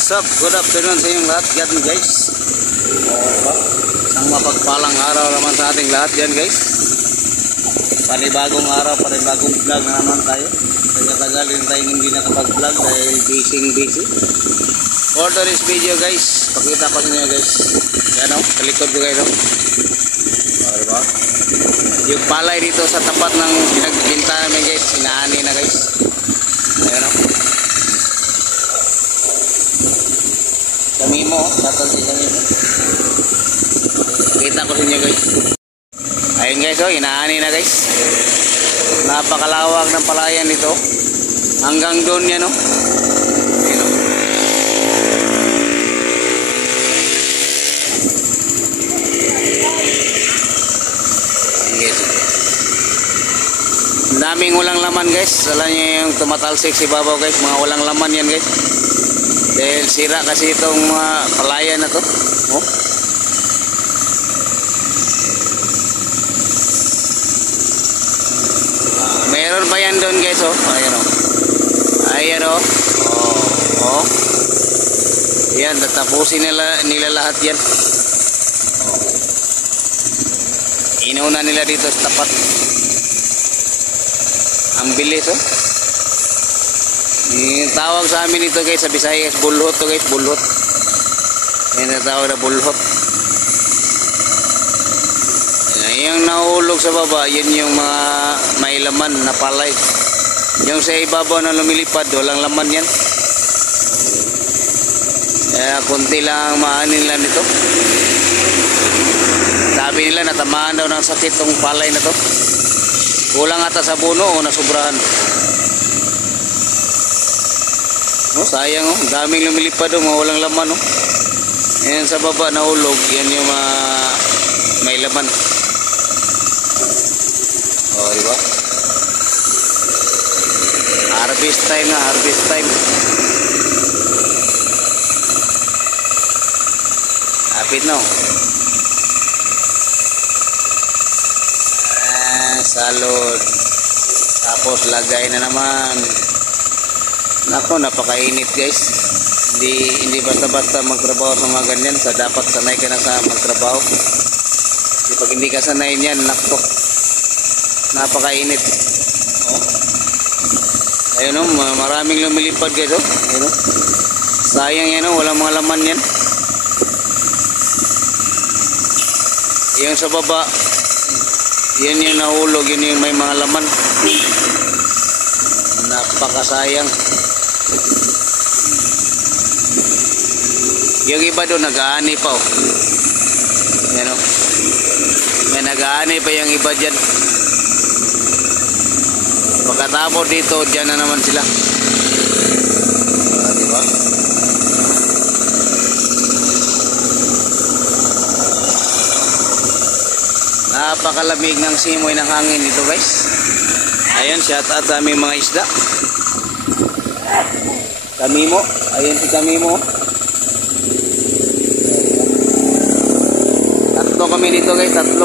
What's up? Good afternoon sa inyong lahat dyan guys. Isang mapagpalang araw naman sa ating lahat dyan guys. Panibagong araw, panibagong vlog na naman tayo. Tagal-tagal rin tayong hindi nakapag-vlog dahil busy. For today's video guys, pakita ko sa inyo guys. Yan o, sa likod ko guys o. Diba? Yung palay dito sa tapat ng pinagbinta namin guys, inaani na guys. Ayan o. Kamimo, tatang kamimo. Kita ko sa inyo guys. Ayun guys, oh, inaani na guys. Napakalawak ng palayan nito. Hanggang doon yan, oh. Ayun, oh. Yes. Daming walang laman guys. Alam nyo yung tumatalsik si babaw guys. Mga walang laman yan guys. Dahil sira kasi itong palayan na to. Oh. Meron pa yan doon guys oh. Ayan oh. Ayan oh. Oh. Yan, tatapusin nila lahat yan. Oh. Inuna nila dito sa tapat. Ang bilis oh. Yung tawag sa amin ito guys sa Bisaya guys, bulhot to guys, bulhot. Yan ang tawag na bulhot. Yung nahulog sa baba, yun yung mga may laman na palay. Yung sa ibabaw na lumilipad, walang laman yan. Kaya kunti lang maanin lang nito. Sabi nila natamaan daw ng sakit tong palay na to. Kulang ata sa puno o nasubrahan. Oh, sayang oh, daming lumilipad oh, mga walang laman oh. Yan sa baba nahulog, yan yung may laman. Oh, di ba? Harvest time na, harvest time. Kapit no. Salud. Tapos lagay na naman. Nako, napakainit guys. Hindi basta-basta magtrabaho sa mga ganyan. Dapat sanay ka na sa magtrabaho. Pag hindi ka sanay niyan, nako, napakainit. Oh. Ayun o, maraming lumilipad guys oh. Ayun o. Sayang yan o, walang mga laman yan. Yung sa baba, yan yung nahulog, yun yung may mga laman. Napakasayang. Yung iba doon nag-aani pa oh. Yan o. May nag-aani pa yung iba dyan. Pagkatapos dito, dyan na naman sila. Diba? Napakalamig ng simoy ng hangin dito guys. Ayan, shout out sa aming mga isda. Kamimo. Ayan si Kamimo. Tatlo kami dito guys, tatlo.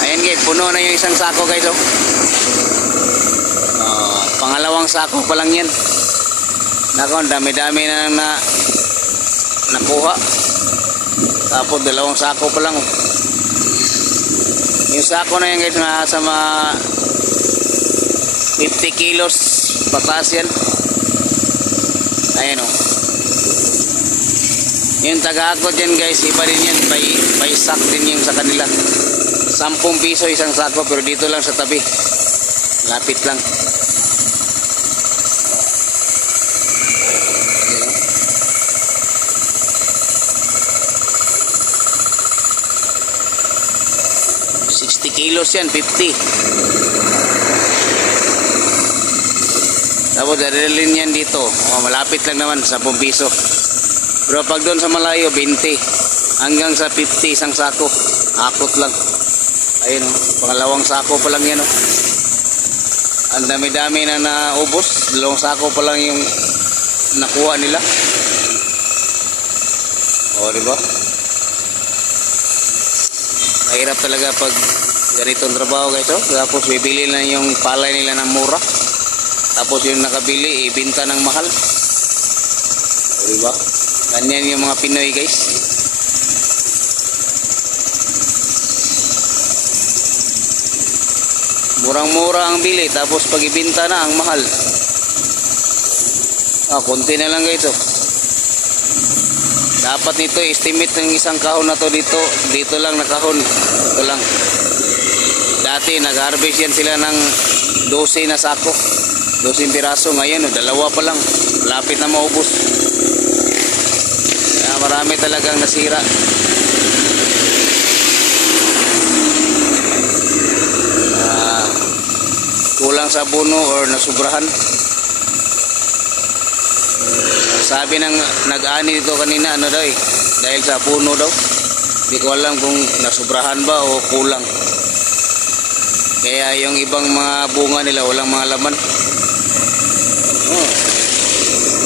Ayan guys, puno na yung isang sako guys oh. Pangalawang sako pa lang yan. Nako, dami-dami na nakuha. Tapos dalawang sako pa lang oh. Yung sako na yan guys, nasa mga 50 kilos pataas yan. Ayan o. Yung taga-akot yan guys, iba din yan, by sack din yung sa kanila. 10 piso isang sako, pero dito lang sa tabi, lapit lang. Kilos yan, 50. Tapos dadalhin yan dito. Malapit lang naman, 10 piso. Pero pag doon sa malayo, 20. Hanggang sa 50 isang sako. Akot lang. Ayun o, pangalawang sako pa lang yan o. Ang dami-dami na naubos. Dalawang sako pa lang yung nakuha nila. O, diba? Mahirap talaga pag ganitong trabaho guys oh. Tapos bibili na yung palay nila ng mura. Tapos yung nakabili, ibenta ng mahal. O, diba? Ganyan yung mga Pinoy, guys. Murang-mura ang bili, tapos pag ibenta na, ang mahal. Konti na lang guys. Dapat nito, estimate ng isang kahon na to dito. Dito lang na kahon. Ito lang. Dati, nag-harvest yan sila ng 12 na sako. 12 piraso. Ngayon, dalawa pa lang. Lapit na maubos. Kaya marami talagang nasira. Kulang sa puno or nasubrahan. Sabi ng nag-ani dito kanina, ano daw dahil sa puno daw. Hindi ko alam kung nasubrahan ba o kulang. Kaya yung ibang mga bunga nila walang mga laman.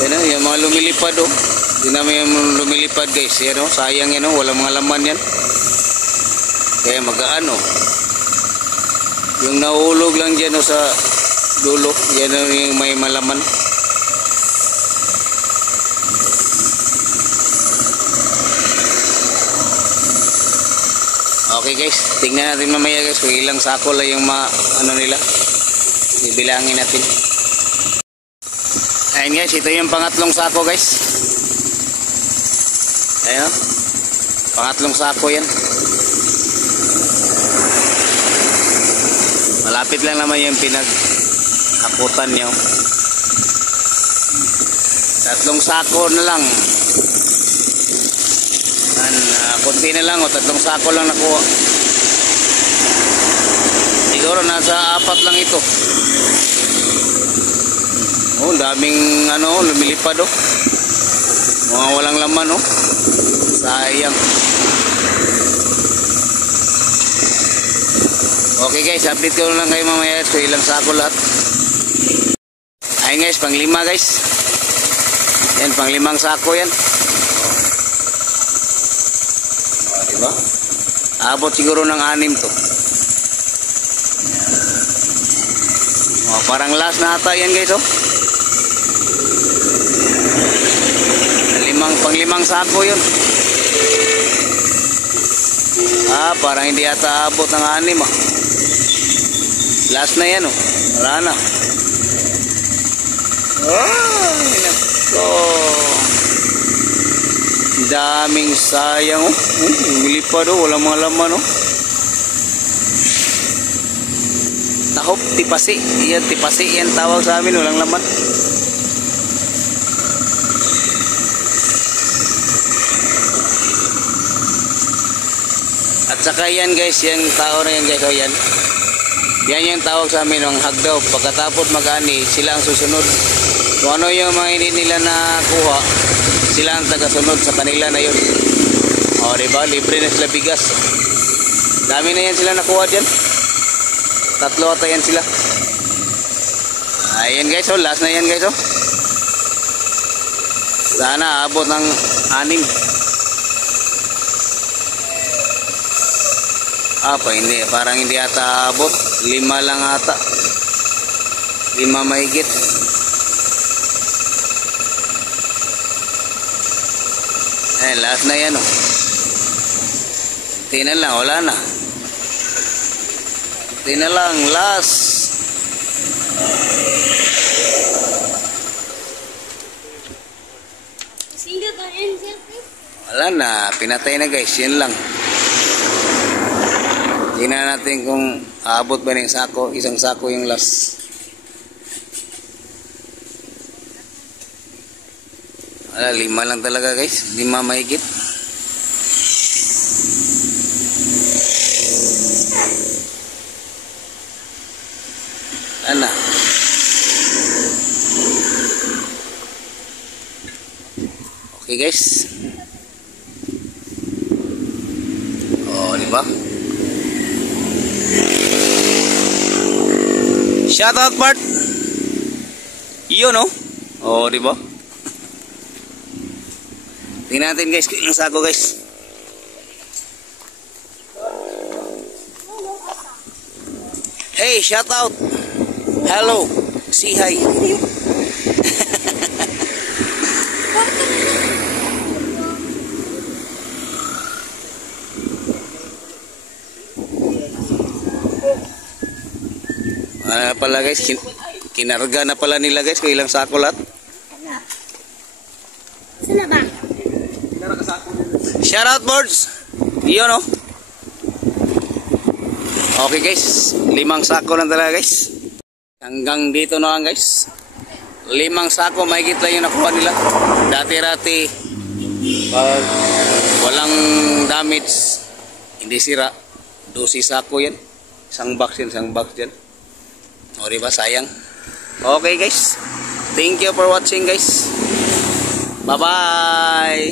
Yan yung mga lumilipad Hindi namin yung lumilipad guys. Yan sayang yan walang mga laman yan. Kaya magaan Yung nahulog lang dyan sa dulo. Yan yung may malaman. Okay guys, tingnan natin mamaya guys kung ilang sako lang yung nila. Bibilangin natin. Ayun guys, ito yung pangatlong sako guys. Ayun. Pangatlong sako yan. Malapit lang naman yung pinaghakutan nyo. Tatlong sako na lang. Kunti na lang tatlong sako lang nakuha. Siguro nasa 4 lang ito. Daming lumilipad mga walang laman sayang. Okay guys, update ko lang kayo mamaya kung ilang sako lahat. Ayun guys, pang-5 guys. Yan, pang-5 sako yan. Diba? Abot siguro ng 6 to. Parang last na ata yan guys pang-5 sako yun. Parang hindi ata abot ng 6 Last na yan wala na. Daming sayang milipad walang mga laman tahop tipasi yan tawag sa amin, walang laman. At saka yan guys, yung tao na yan guys yan yung tawag sa amin ng hagdaw. Pagkatapos mag-ani sila ang susunod kung ano yung mga hindi nila nakuha, sila ang tagasunod sa kanila na yun. Diba? Libre na sila bigas. Dami na yan sila nakuha dyan. 3 ata yan sila. Ayan guys last na yan guys sana abot ng 6. Hindi, parang hindi ata abot. 5 lang ata. 5 mahigit. Last na yan Tingnan lang, wala na. Tingnan lang, last. Wala na, pinatay na guys, yan lang. Tingnan natin kung aabot ba ng sako, isang sako yung last. Wala, 5 lang talaga guys, 5 mahigit. Ana. Okay guys. Diba? Shout out part. Iyon diba? Tingnan natin guys, yung sako guys. Hey, shout out. Hello. Say hi. Pala guys, kinarga na pala nila guys kung ilang sako lahat. Sila ba? Shout out birds. Yun oh. Okay guys, 5 sako lang talaga guys. Hanggang dito na lang guys. 5 sako mahigit lang yung nakuha nila. Dati-rati pag walang damage, hindi sira, 12 sako yan. Isang box yan. O diba, sayang. Okay guys, thank you for watching guys. Bye bye.